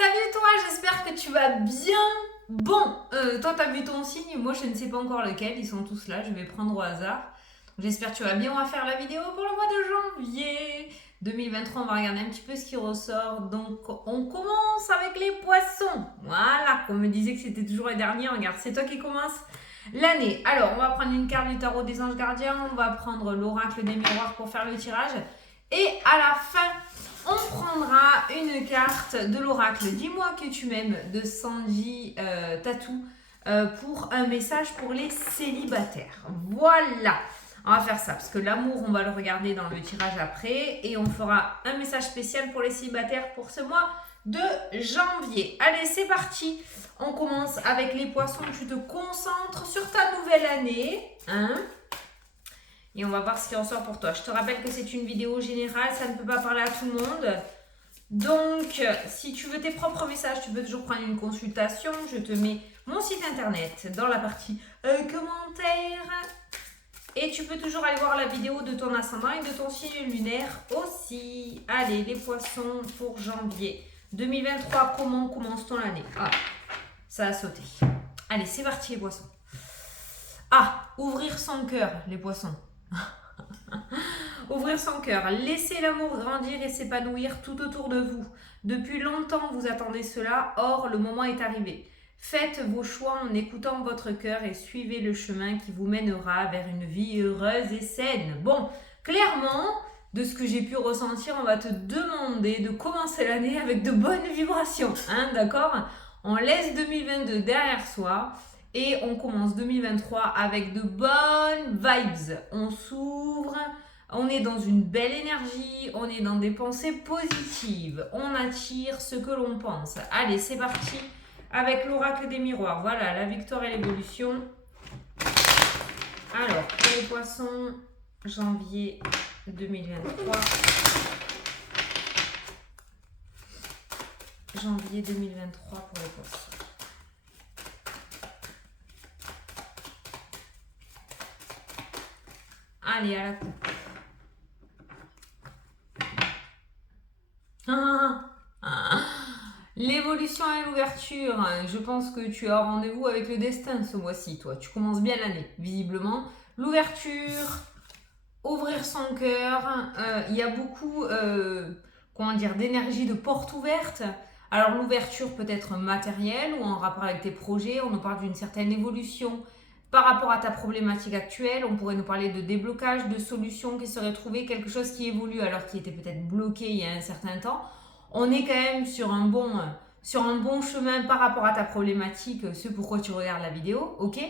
Salut toi, j'espère que tu vas bien. Bon, toi t'as vu ton signe, moi je ne sais pas encore lequel, ils sont tous là, je vais prendre au hasard. J'espère que tu vas bien, on va faire la vidéo pour le mois de janvier 2023, on va regarder un petit peu ce qui ressort. Donc on commence avec les poissons. Voilà, qu'on me disait que c'était toujours les derniers, regarde, c'est toi qui commence l'année. Alors on va prendre une carte du tarot des anges gardiens, on va prendre l'oracle des miroirs pour faire le tirage. Et à la fin, on prendra une carte de l'oracle Dis-moi que tu m'aimes de Sanji Tatou pour un message pour les célibataires. Voilà, on va faire ça parce que l'amour, on va le regarder dans le tirage après et on fera un message spécial pour les célibataires pour ce mois de janvier. Allez, c'est parti. On commence avec les poissons. Tu te concentres sur ta nouvelle année. Hein? Et on va voir ce qui en sort pour toi. Je te rappelle que c'est une vidéo générale, ça ne peut pas parler à tout le monde. Donc, si tu veux tes propres messages, tu peux toujours prendre une consultation. Je te mets mon site internet dans la partie commentaires. Et tu peux toujours aller voir la vidéo de ton ascendant et de ton signe lunaire aussi. Allez, les poissons pour janvier 2023. Comment commence-t-on l'année? Ah, ça a sauté. Allez, c'est parti les poissons. Ah, ouvrir son cœur, les poissons. Ouvrir son cœur, laissez l'amour grandir et s'épanouir tout autour de vous. Depuis longtemps, vous attendez cela, or le moment est arrivé. Faites vos choix en écoutant votre cœur et suivez le chemin qui vous mènera vers une vie heureuse et saine. Bon, clairement, de ce que j'ai pu ressentir, on va te demander de commencer l'année avec de bonnes vibrations. Hein, d'accord? On laisse 2022 derrière soi. Et on commence 2023 avec de bonnes vibes. On s'ouvre, on est dans une belle énergie, on est dans des pensées positives. On attire ce que l'on pense. Allez, c'est parti avec l'oracle des miroirs. Voilà, la victoire et l'évolution. Alors, pour les poissons, janvier 2023. Janvier 2023 pour les poissons. Allez, à la coupe. L'évolution et l'ouverture. Je pense que tu as rendez-vous avec le destin ce mois-ci, toi. Tu commences bien l'année, visiblement. L'ouverture, ouvrir son cœur. Il y a beaucoup, d'énergie de porte ouverte. Alors l'ouverture peut être matérielle ou en rapport avec tes projets. On nous parle d'une certaine évolution. Par rapport à ta problématique actuelle, on pourrait nous parler de déblocage, de solutions qui seraient trouvées, quelque chose qui évolue alors qu'il était peut-être bloqué il y a un certain temps. On est quand même sur un bon chemin par rapport à ta problématique, ce pourquoi tu regardes la vidéo, ok?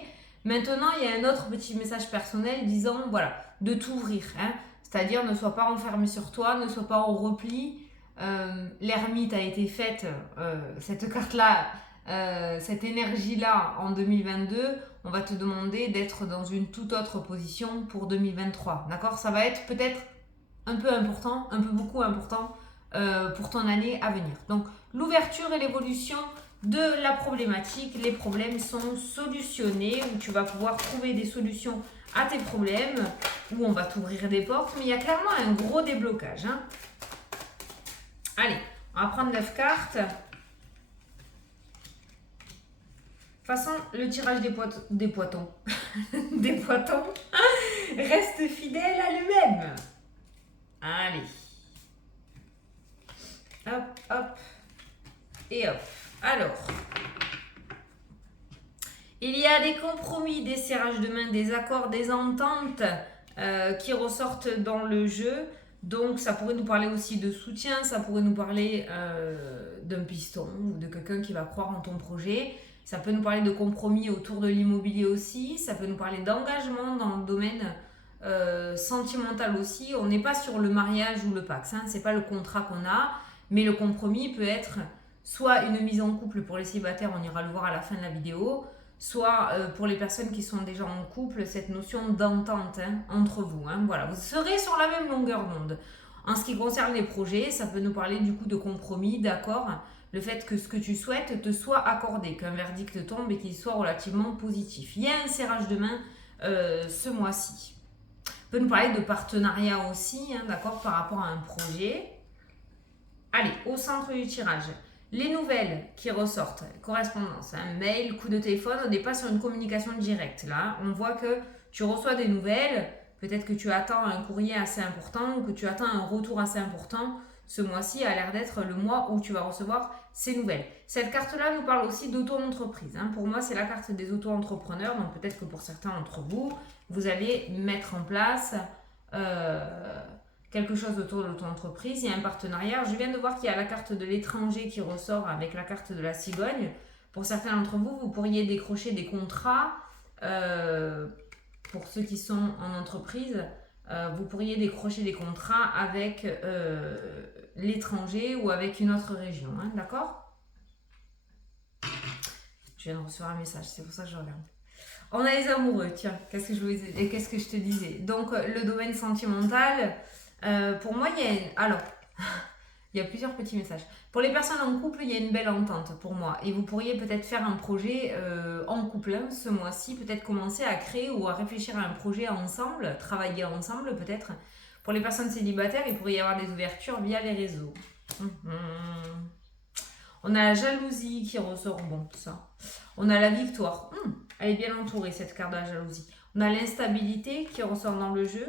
Maintenant, il y a un autre petit message personnel disant, voilà, de t'ouvrir, hein? C'est-à-dire ne sois pas renfermé sur toi, ne sois pas en repli. L'ermite a été faite, cette carte-là, cette énergie-là en 2022, on va te demander d'être dans une toute autre position pour 2023. D'accord? Ça va être peut-être un peu important, un peu beaucoup important pour ton année à venir. Donc, l'ouverture et l'évolution de la problématique, les problèmes sont solutionnés, où tu vas pouvoir trouver des solutions à tes problèmes, où on va t'ouvrir des portes, mais il y a clairement un gros déblocage. Hein? Allez, on va prendre 9 cartes. De toute façon, le tirage des poitons reste fidèle à lui-même. Allez. Hop, hop. Et hop. Alors. Il y a des compromis, des serrages de main, des accords, des ententes qui ressortent dans le jeu. Donc, ça pourrait nous parler aussi de soutien. Ça pourrait nous parler d'un piston ou de quelqu'un qui va croire en ton projet. Ça peut nous parler de compromis autour de l'immobilier aussi. Ça peut nous parler d'engagement dans le domaine sentimental aussi. On n'est pas sur le mariage ou le Pacs. Hein. Ce n'est pas le contrat qu'on a. Mais le compromis peut être soit une mise en couple pour les célibataires. On ira le voir à la fin de la vidéo. Soit pour les personnes qui sont déjà en couple, cette notion d'entente entre vous. Hein. Voilà, vous serez sur la même longueur d'onde. En ce qui concerne les projets, ça peut nous parler du coup de compromis, d'accord? Le fait que ce que tu souhaites te soit accordé, qu'un verdict tombe et qu'il soit relativement positif. Il y a un serrage de main ce mois-ci. On peut nous parler de partenariat aussi, hein, d'accord, par rapport à un projet. Allez, au centre du tirage. Les nouvelles qui ressortent, correspondance, un mail, coup de téléphone, on n'est pas sur une communication directe. Là, on voit que tu reçois des nouvelles, peut-être que tu attends un courrier assez important ou que tu attends un retour assez important. Ce mois-ci a l'air d'être le mois où tu vas recevoir ces nouvelles. Cette carte-là nous parle aussi d'auto-entreprise. Pour moi, c'est la carte des auto-entrepreneurs. Donc peut-être que pour certains d'entre vous, vous allez mettre en place quelque chose autour de l'auto-entreprise. Il y a un partenariat. Je viens de voir qu'il y a la carte de l'étranger qui ressort avec la carte de la cigogne. Pour certains d'entre vous, vous pourriez décrocher des contrats. Pour ceux qui sont en entreprise, vous pourriez décrocher des contrats avec l'étranger ou avec une autre région. D'accord? Je viens de recevoir un message, c'est pour ça que je regarde. On a les amoureux, tiens, qu'est-ce que je te disais? Donc, le domaine sentimental, pour moi, alors, il y a plusieurs petits messages. Pour les personnes en couple, il y a une belle entente pour moi. Et vous pourriez peut-être faire un projet en couple ce mois-ci, peut-être commencer à créer ou à réfléchir à un projet ensemble, travailler ensemble peut-être. Pour les personnes célibataires, il pourrait y avoir des ouvertures via les réseaux. On a la jalousie qui ressort, bon, ça. On a la victoire. Elle est bien entourée, cette carte de la jalousie. On a l'instabilité qui ressort dans le jeu.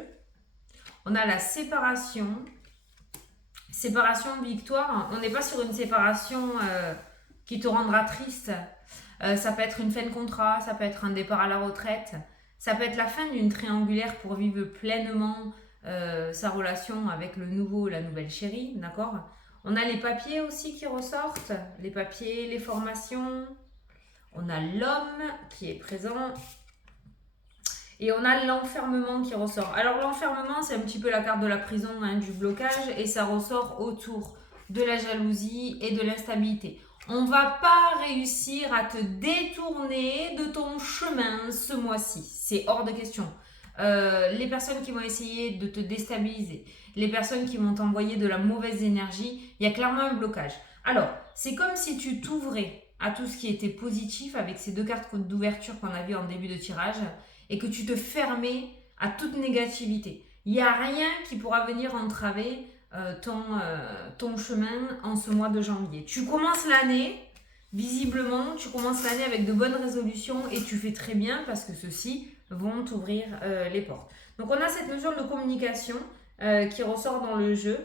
On a la séparation. Séparation, victoire. On n'est pas sur une séparation qui te rendra triste. Ça peut être une fin de contrat, ça peut être un départ à la retraite. Ça peut être la fin d'une triangulaire pour vivre pleinement sa relation avec le nouveau, la nouvelle chérie, d'accord? On a les papiers aussi qui ressortent, les papiers, les formations. On a l'homme qui est présent. Et on a l'enfermement qui ressort. Alors l'enfermement, c'est un petit peu la carte de la prison, du blocage, et ça ressort autour de la jalousie et de l'instabilité. On ne va pas réussir à te détourner de ton chemin ce mois-ci. C'est hors de question. Les personnes qui vont essayer de te déstabiliser, les personnes qui vont t'envoyer de la mauvaise énergie, il y a clairement un blocage. Alors, c'est comme si tu t'ouvrais à tout ce qui était positif avec ces deux cartes d'ouverture qu'on a vues en début de tirage et que tu te fermais à toute négativité. Il n'y a rien qui pourra venir entraver ton chemin en ce mois de janvier. Tu commences l'année, visiblement, tu commences l'année avec de bonnes résolutions et tu fais très bien parce que ceux-ci vont t'ouvrir les portes. Donc on a cette notion de communication qui ressort dans le jeu.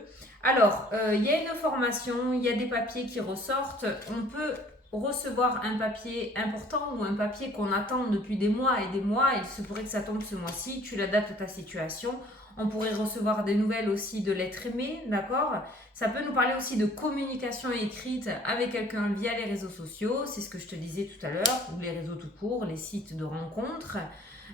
Alors, il y a une formation, il y a des papiers qui ressortent. On peut recevoir un papier important ou un papier qu'on attend depuis des mois et des mois. Il se pourrait que ça tombe ce mois-ci. Tu l'adaptes à ta situation. On pourrait recevoir des nouvelles aussi de l'être aimé, d'accord? Ça peut nous parler aussi de communication écrite avec quelqu'un via les réseaux sociaux. C'est ce que je te disais tout à l'heure, ou les réseaux tout court, les sites de rencontres.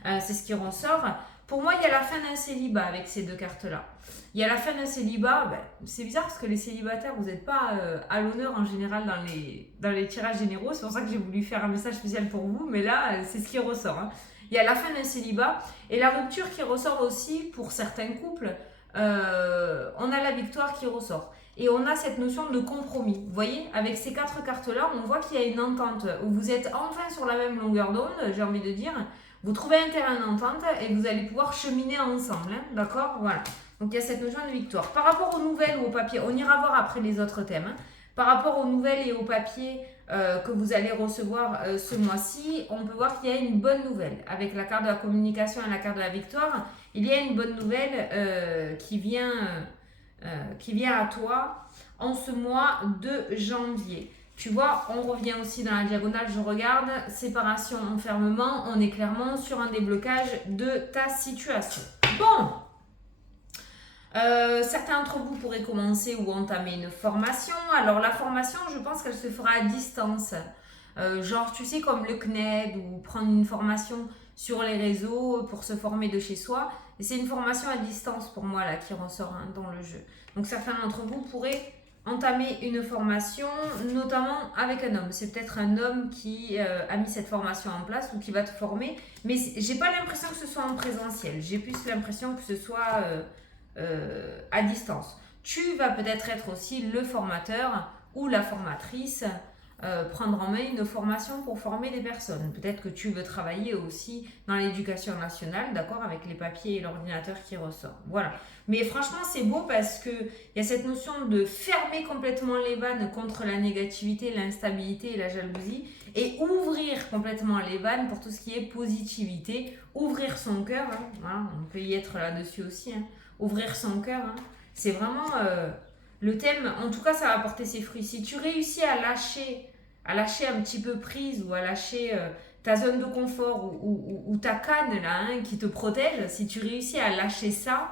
C'est ce qui ressort. Pour moi, il y a la fin d'un célibat avec ces deux cartes-là. Il y a la fin d'un célibat. C'est bizarre parce que les célibataires, vous n'êtes pas à l'honneur en général dans les tirages généraux. C'est pour ça que j'ai voulu faire un message spécial pour vous. Mais là, c'est ce qui ressort. Il y a la fin d'un célibat et la rupture qui ressort aussi pour certains couples. On a la victoire qui ressort. Et on a cette notion de compromis. Vous voyez, avec ces quatre cartes-là, on voit qu'il y a une entente où vous êtes enfin sur la même longueur d'onde, j'ai envie de dire. Vous trouvez un terrain d'entente et vous allez pouvoir cheminer ensemble. D'accord? Voilà. Donc il y a cette notion de victoire. Par rapport aux nouvelles ou aux papiers, on ira voir après les autres thèmes. Par rapport aux nouvelles et aux papiers que vous allez recevoir ce mois-ci, on peut voir qu'il y a une bonne nouvelle. Avec la carte de la communication et la carte de la victoire, il y a une bonne nouvelle qui vient à toi en ce mois de janvier. Tu vois, on revient aussi dans la diagonale, je regarde, séparation, enfermement, on est clairement sur un déblocage de ta situation. Bon, certains d'entre vous pourraient commencer ou entamer une formation. Alors la formation, je pense qu'elle se fera à distance. Genre, tu sais, comme le CNED ou prendre une formation sur les réseaux pour se former de chez soi. Et c'est une formation à distance pour moi là qui ressort dans le jeu. Donc certains d'entre vous pourraient entamer une formation, notamment avec un homme. C'est peut-être un homme qui a mis cette formation en place ou qui va te former. Mais j'ai pas l'impression que ce soit en présentiel. J'ai plus l'impression que ce soit à distance. Tu vas peut-être être aussi le formateur ou la formatrice prendre en main une formation pour former des personnes. Peut-être que tu veux travailler aussi dans l'éducation nationale, d'accord, avec les papiers et l'ordinateur qui ressort. Voilà. Mais franchement, c'est beau parce qu'il y a cette notion de fermer complètement les vannes contre la négativité, l'instabilité et la jalousie et ouvrir complètement les vannes pour tout ce qui est positivité, ouvrir son cœur, hein, voilà, on peut y être là-dessus aussi, hein, ouvrir son cœur, hein, c'est vraiment le thème, en tout cas ça va porter ses fruits. Si tu réussis à lâcher un petit peu prise ou à lâcher ta zone de confort ou ta canne là, hein, qui te protège, si tu réussis à lâcher ça,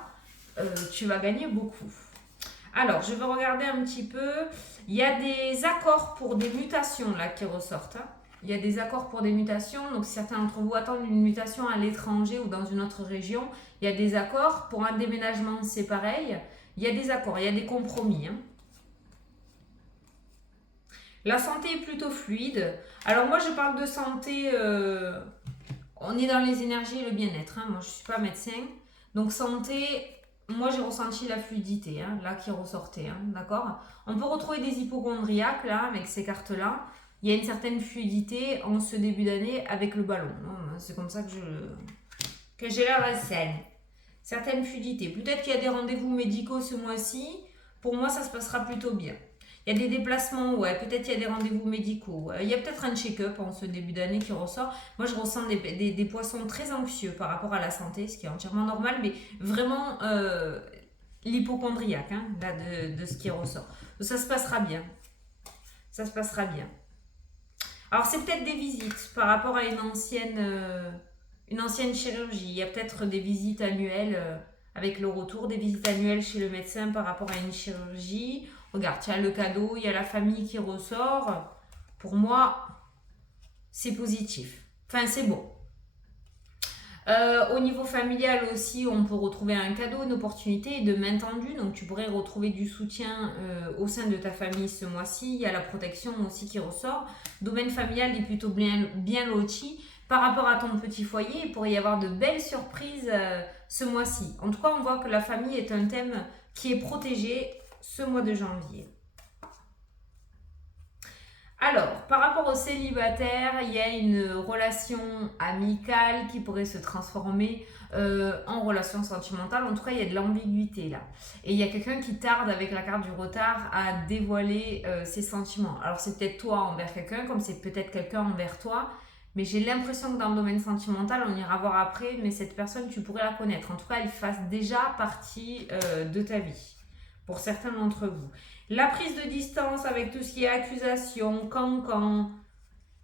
tu vas gagner beaucoup. Alors, je vais regarder un petit peu. Il y a des accords pour des mutations là qui ressortent. Hein. Il y a des accords pour des mutations. Donc, si certains d'entre vous attendent une mutation à l'étranger ou dans une autre région, il y a des accords. Pour un déménagement, c'est pareil. Il y a des accords, il y a des compromis. Hein. La santé est plutôt fluide. Alors, moi, je parle de santé. On est dans les énergies et le bien-être. Hein. Moi, je ne suis pas médecin. Donc, santé. Moi, j'ai ressenti la fluidité, hein, là, qui ressortait, hein, d'accord. On peut retrouver des hypochondriaques, là, avec ces cartes-là. Il y a une certaine fluidité en ce début d'année avec le ballon. Hein. C'est comme ça que j'ai la scène. Certaine fluidité. Peut-être qu'il y a des rendez-vous médicaux ce mois-ci. Pour moi, ça se passera plutôt bien. Il y a des déplacements, ouais, peut-être il y a des rendez-vous médicaux. Il y a peut-être un check-up en ce début d'année qui ressort. Moi, je ressens des poissons très anxieux par rapport à la santé, ce qui est entièrement normal, mais vraiment l'hypochondriaque, hein, là, de ce qui ressort. Donc, ça se passera bien. Ça se passera bien. Alors, c'est peut-être des visites par rapport à une ancienne chirurgie. Il y a peut-être des visites annuelles avec le retour, des visites annuelles chez le médecin par rapport à une chirurgie. Regarde, il y a le cadeau, il y a la famille qui ressort. Pour moi, c'est positif. Enfin, c'est bon. Au niveau familial aussi, on peut retrouver un cadeau, une opportunité de main tendue. Donc, tu pourrais retrouver du soutien au sein de ta famille ce mois-ci. Il y a la protection aussi qui ressort. Domaine familial est plutôt bien loti. Par rapport à ton petit foyer, il pourrait y avoir de belles surprises ce mois-ci. En tout cas, on voit que la famille est un thème qui est protégé ce mois de janvier. Alors, par rapport aux célibataires, il y a une relation amicale qui pourrait se transformer en relation sentimentale. En tout cas, il y a de l'ambiguïté là. Et il y a quelqu'un qui tarde avec la carte du retard à dévoiler ses sentiments. Alors, c'est peut-être toi envers quelqu'un, comme c'est peut-être quelqu'un envers toi. Mais j'ai l'impression que dans le domaine sentimental, on ira voir après, mais cette personne, tu pourrais la connaître. En tout cas, elle fasse déjà partie de ta vie. Pour certains d'entre vous. La prise de distance avec tout ce qui est accusation, cancan,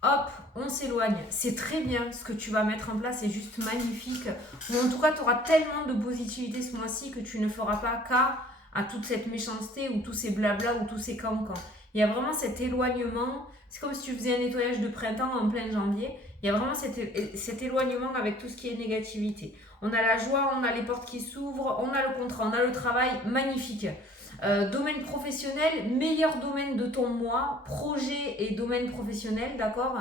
hop, on s'éloigne. C'est très bien ce que tu vas mettre en place, c'est juste magnifique. Ou en tout cas, tu auras tellement de positivité ce mois-ci que tu ne feras pas cas à toute cette méchanceté ou tous ces blabla ou tous ces cancans. Il y a vraiment cet éloignement. C'est comme si tu faisais un nettoyage de printemps en plein janvier. Il y a vraiment cet éloignement avec tout ce qui est négativité. On a la joie, on a les portes qui s'ouvrent, on a le contrat, on a le travail, magnifique. Domaine professionnel, meilleur domaine de ton mois, projet et domaine professionnel, d'accord.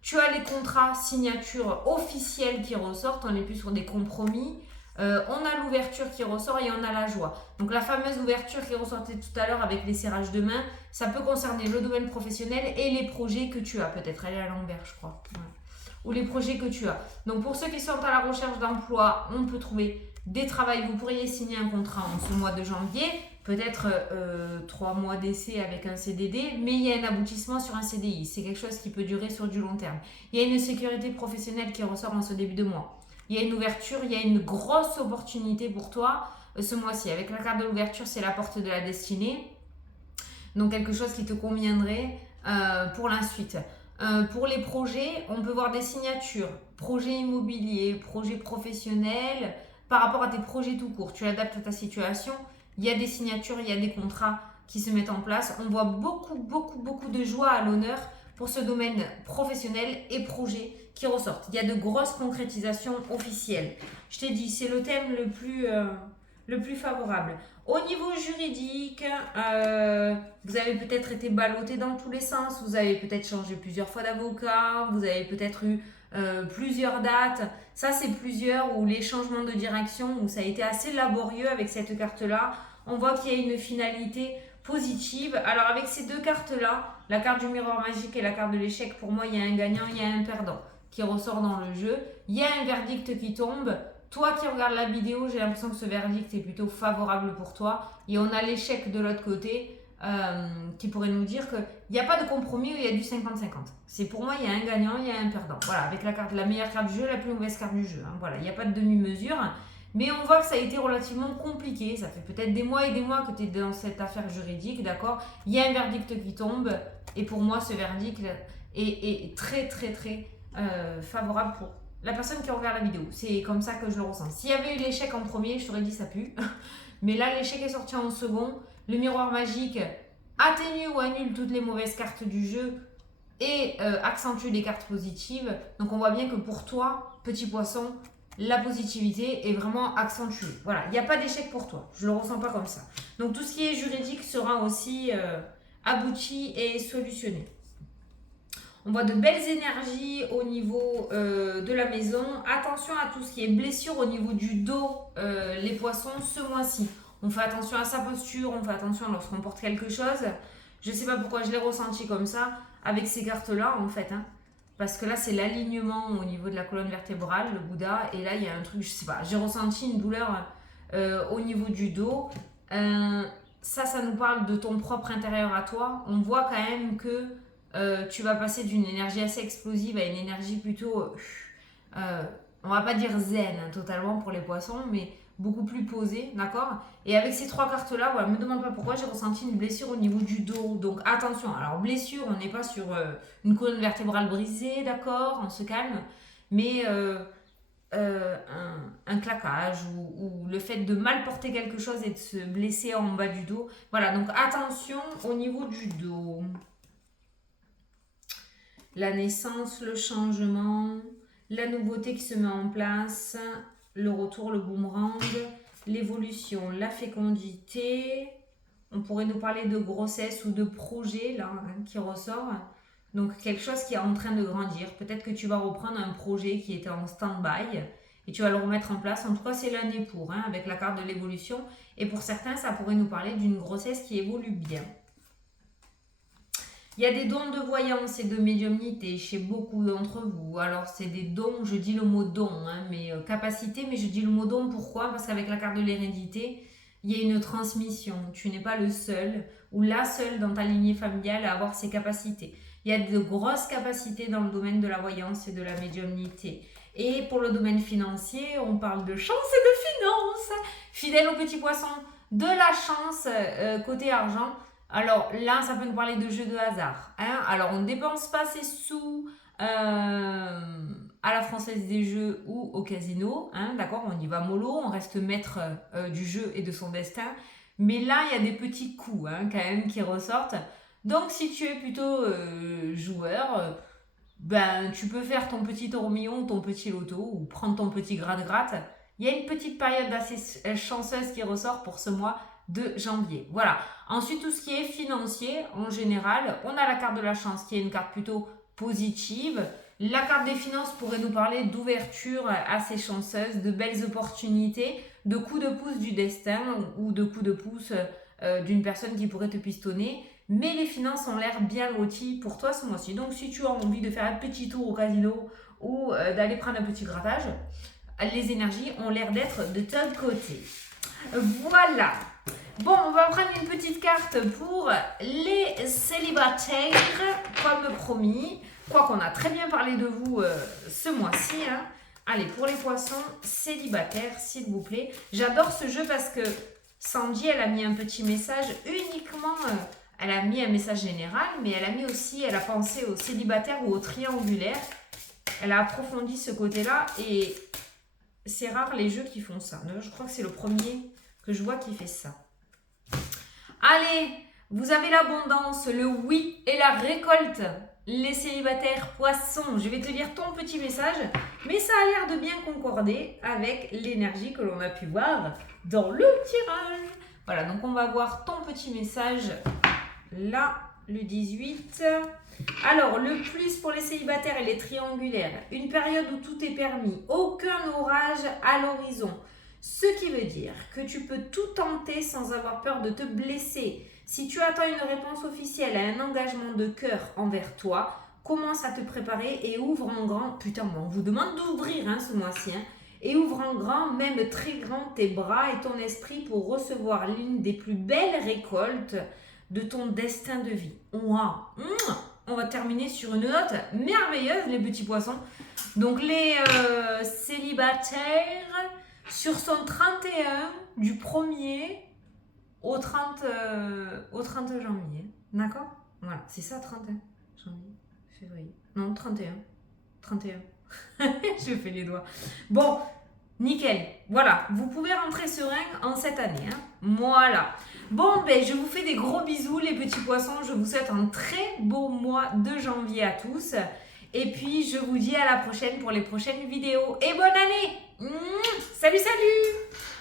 Tu as les contrats, signatures officielles qui ressortent, on n'est plus sur des compromis. On a l'ouverture qui ressort et on a la joie. Donc la fameuse ouverture qui ressortait tout à l'heure avec les serrages de main, ça peut concerner le domaine professionnel et les projets que tu as. Peut-être elle est à l'envers, je crois. Ouais. Ou les projets que tu as. Donc pour ceux qui sont à la recherche d'emploi, on peut trouver des travails. Vous pourriez signer un contrat en ce mois de janvier. Peut-être 3 mois d'essai avec un CDD, mais il y a un aboutissement sur un CDI. C'est quelque chose qui peut durer sur du long terme. Il y a une sécurité professionnelle qui ressort en ce début de mois. Il y a une ouverture, il y a une grosse opportunité pour toi ce mois-ci. Avec la carte de l'ouverture, c'est la porte de la destinée. Donc quelque chose qui te conviendrait pour la suite. Pour les projets, on peut voir des signatures. Projets immobiliers, projets professionnels. Par rapport à tes projets tout court, tu adaptes à ta situation. Il y a des signatures, il y a des contrats qui se mettent en place. On voit beaucoup de joie à l'honneur pour ce domaine professionnel et projet qui ressortent. Il y a de grosses concrétisations officielles. Je t'ai dit, c'est le thème le plus favorable. Au niveau juridique, vous avez peut-être été ballotté dans tous les sens. Vous avez peut-être changé plusieurs fois d'avocat. Vous avez peut-être eu plusieurs dates. Ça, c'est plusieurs ou les changements de direction où ça a été assez laborieux avec cette carte-là. On voit qu'il y a une finalité positive. Alors, avec ces deux cartes-là, la carte du miroir magique et la carte de l'échec, pour moi, il y a un gagnant, il y a un perdant qui ressort dans le jeu. Il y a un verdict qui tombe. Toi qui regardes la vidéo, j'ai l'impression que ce verdict est plutôt favorable pour toi. Et on a l'échec de l'autre côté qui pourrait nous dire qu'il n'y a pas de compromis, il y a du 50-50. C'est pour moi, il y a un gagnant, il y a un perdant. Voilà, avec la meilleure carte du jeu, la plus mauvaise carte du jeu. Hein. Voilà, il n'y a pas de demi-mesure. Mais on voit que ça a été relativement compliqué. Ça fait peut-être des mois et des mois que tu es dans cette affaire juridique, d'accord? Il y a un verdict qui tombe. Et pour moi, ce verdict est très, très, très favorable pour la personne qui regarde la vidéo. C'est comme ça que je le ressens. S'il y avait eu l'échec en premier, je t'aurais dit ça pue. Mais là, l'échec est sorti en second. Le miroir magique atténue ou annule toutes les mauvaises cartes du jeu et accentue les cartes positives. Donc on voit bien que pour toi, petit poisson, la positivité est vraiment accentuée. Voilà, il n'y a pas d'échec pour toi. Je ne le ressens pas comme ça. Donc tout ce qui est juridique sera aussi abouti et solutionné. On voit de belles énergies au niveau de la maison. Attention à tout ce qui est blessure au niveau du dos, les poissons, ce mois-ci. On fait attention à sa posture, on fait attention lorsqu'on porte quelque chose. Je ne sais pas pourquoi je l'ai ressenti comme ça avec ces cartes-là, en fait. Hein. Parce que là, c'est l'alignement au niveau de la colonne vertébrale, le Bouddha. Et là, il y a un truc, je sais pas, j'ai ressenti une douleur au niveau du dos. Ça nous parle de ton propre intérieur à toi. On voit quand même que tu vas passer d'une énergie assez explosive à une énergie plutôt, on va pas dire zen hein, totalement pour les poissons, mais beaucoup plus posée, d'accord? Et avec ces trois cartes-là, voilà, me demande pas pourquoi, j'ai ressenti une blessure au niveau du dos. Donc attention, alors blessure, on n'est pas sur une colonne vertébrale brisée, d'accord? On se calme, mais un claquage ou le fait de mal porter quelque chose et de se blesser en bas du dos. Voilà, donc attention au niveau du dos. La naissance, le changement, la nouveauté qui se met en place, le retour, le boomerang, l'évolution, la fécondité. On pourrait nous parler de grossesse ou de projet là hein, qui ressort. Donc quelque chose qui est en train de grandir. Peut-être que tu vas reprendre un projet qui était en stand-by et tu vas le remettre en place. En tout cas, c'est l'année pour, hein, avec la carte de l'évolution. Et pour certains, ça pourrait nous parler d'une grossesse qui évolue bien. Il y a des dons de voyance et de médiumnité chez beaucoup d'entre vous. Alors, c'est des dons, je dis le mot don, hein, mais capacité, mais je dis le mot don, pourquoi? Parce qu'avec la carte de l'hérédité, il y a une transmission. Tu n'es pas le seul ou la seule dans ta lignée familiale à avoir ces capacités. Il y a de grosses capacités dans le domaine de la voyance et de la médiumnité. Et pour le domaine financier, on parle de chance et de finance. Fidèle au petit poisson, de la chance côté argent. Alors là, ça peut nous parler de jeu de hasard. Hein. Alors, on ne dépense pas ses sous à la Française des Jeux ou au casino. Hein, d'accord, on y va mollo, on reste maître du jeu et de son destin. Mais là, il y a des petits coups hein, quand même qui ressortent. Donc, si tu es plutôt joueur, ben, tu peux faire ton petit tourbillon, ton petit loto ou prendre ton petit gratte-gratte. Il y a une petite période assez chanceuse qui ressort pour ce mois de janvier. Voilà. Ensuite, tout ce qui est financier, en général, on a la carte de la chance qui est une carte plutôt positive. La carte des finances pourrait nous parler d'ouverture assez chanceuse, de belles opportunités, de coups de pouce du destin ou de coups de pouce d'une personne qui pourrait te pistonner. Mais les finances ont l'air bien loties pour toi ce mois-ci. Donc, si tu as envie de faire un petit tour au casino ou d'aller prendre un petit grattage, les énergies ont l'air d'être de ton côté. Voilà. Bon, on va prendre une petite carte pour les célibataires, comme promis. Quoi qu'on a très bien parlé de vous ce mois-ci. Hein. Allez, pour les poissons célibataires, s'il vous plaît. J'adore ce jeu parce que Sandy, elle a mis un petit message uniquement... elle a mis un message général, mais elle a mis aussi, elle a pensé aux célibataires ou aux triangulaires. Elle a approfondi ce côté-là et c'est rare les jeux qui font ça. Je crois que c'est le premier que je vois qui fait ça. Allez, vous avez l'abondance, le oui et la récolte. Les célibataires poissons, je vais te lire ton petit message, mais ça a l'air de bien concorder avec l'énergie que l'on a pu voir dans le tirage. Voilà, donc on va voir ton petit message là, le 18. Alors, le plus pour les célibataires et les triangulaires, une période où tout est permis, aucun orage à l'horizon. Ce qui veut dire que tu peux tout tenter sans avoir peur de te blesser. Si tu attends une réponse officielle à un engagement de cœur envers toi, commence à te préparer et ouvre en grand. Putain, on vous demande d'ouvrir ce mois-ci. Et ouvre en grand, même très grand, tes bras et ton esprit pour recevoir l'une des plus belles récoltes de ton destin de vie. Waouh! On va terminer sur une note merveilleuse, les petits poissons. Donc, les célibataires, sur son 31, du 1er au 30 janvier. D'accord? Voilà, c'est ça, 31 janvier, février. Non, 31. 31. Je fais les doigts. Bon, nickel. Voilà, vous pouvez rentrer serein en cette année. Voilà. Bon, ben, je vous fais des gros bisous, les petits poissons. Je vous souhaite un très beau mois de janvier à tous. Et puis, je vous dis à la prochaine pour les prochaines vidéos. Et bonne année! Salut, salut!